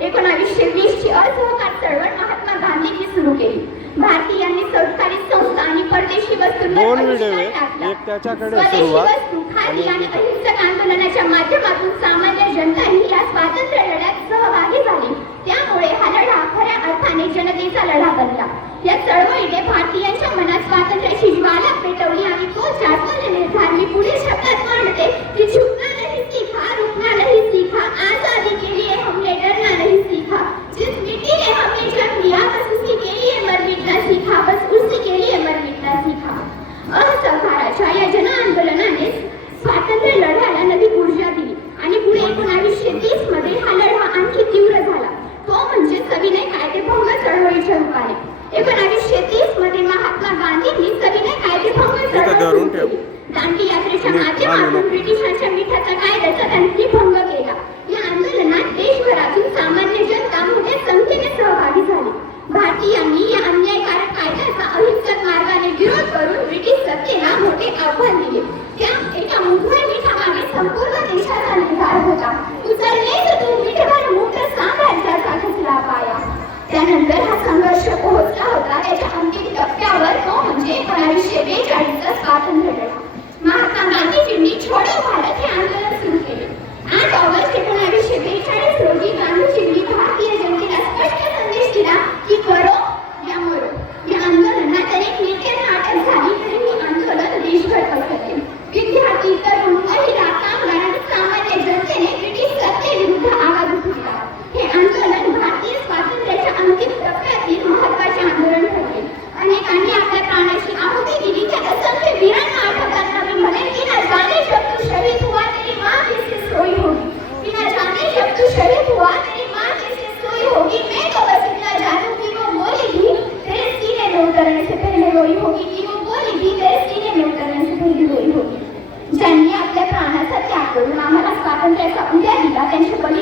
1920 ची असहकार चळवळ महात्मा गांधींनी सुरू केली. भारतीयांनी सरकारी संस्था आणि परदेशी वस्तूंवर बहिष्कार टाकला. स्वदेशी वस्तू, खादी आणि अहिंसक आंदोलनाच्या माध्यमातून सामान्य जनता ही या स्वातंत्र्य लढ्यात सहभागी झाली. त्यामुळे हा लढा खऱ्या अर्थाने जनतेचा लढा बनला. या चळवळीने भारतीयांच्या मनात स्वातंत्र्याची ज्वाला पेटवली आणि तो जागवलेला निर्धार मी पुढील शब्दात मांडते की झुकना नहीं सीखा, रुकना नहीं सीखा, आजादी के लिए हमने डरना नहीं सीखा, जिस मिट्टी ने हमें जन्म दिया बस उसी के लिए मर मिटना सीखा, बस उसी के लिए मर मिटना सीखा. असहकाराच्या या जन आंदोलनाने स्वातंत्र्य लढ्याला नवी ऊर्जा दिली आणि पुढे 1930 मध्ये हा लढा आणखी तीव्र झाला. तो म्हणजे सविनय कायदेभंग चळवळीच्या रूपाने. 1930 मध्ये महात्मा गांधींनी सविनय कायदेभंग चळवळ सुरू केली. दांडी यात्रेच्या माध्यमातून ब्रिटिशांच्या मिठाचा कायद्याचा त्यांनी भंग केला. या आंदोलनात देशभरातून सामान्य जनता मोठ्या संख्येने सहभागी झाली. भारतीयांनी या अन्यायकारक कायद्याचा अहिंसक मार्गाने विरोध करून ब्रिटिश सत्तेला मोठे आव्हान दिले. त्या एका मुठभर मिठामागे संपूर्ण देशाचा निर्धार होता. उचललेच तो मिठभर मूठ साम्राज्याचा खचला पाया. त्यानंतर हा संघर्ष पोहोचला होता त्याच्या अंतिम टप्प्यावर, तो म्हणजे 1942चा स्वातंत्र्य लढा. महात्मा गांधीजींनी छोडो भारत हे आंदोलन सुरू केले. 8 ऑगस्ट 1942 रोजी गांधीजींनी भारतीय जनतेला स्पष्ट संदेश दिला की करो या मरो. या आंदोलनात अनेक नेत्यांना अटक झाली तरी हे आंदोलन देशभर पसरले. विद्यार्थी, तरुण, महिला, कामगार आणि सामान्य जनतेने ब्रिटिश सत्तेविरुद्ध आवाज उठवला. हे आंदोलन भारतीय स्वातंत्र्याच्या अंतिम टप्प्यातील महत्त्वाचे आंदोलन ठरले. अनेकांनी आपल्या प्राणाची आहुती दिली. त्या असंख्य वीरांना आठवताना मी म्हणेन की ना जाने जब तू शहीद हुआ तेरी माँ कैसे सोई होगी, कि ना जाने जब तू शहीद हुआ तेरी माँ कैसे सोई होगी, मैं तो बस इतना जानू कि वो गोली भी तेरे सीने में उतरने से पहले रोई होगी, कि वो गोली भी तेरे सीने में उतरने से पहले रोई होगी. ज्यांनी आपल्या प्राणाचा त्याग करून आम्हाला स्वातंत्र्याचा उद्या दिला त्यांचे बलिदान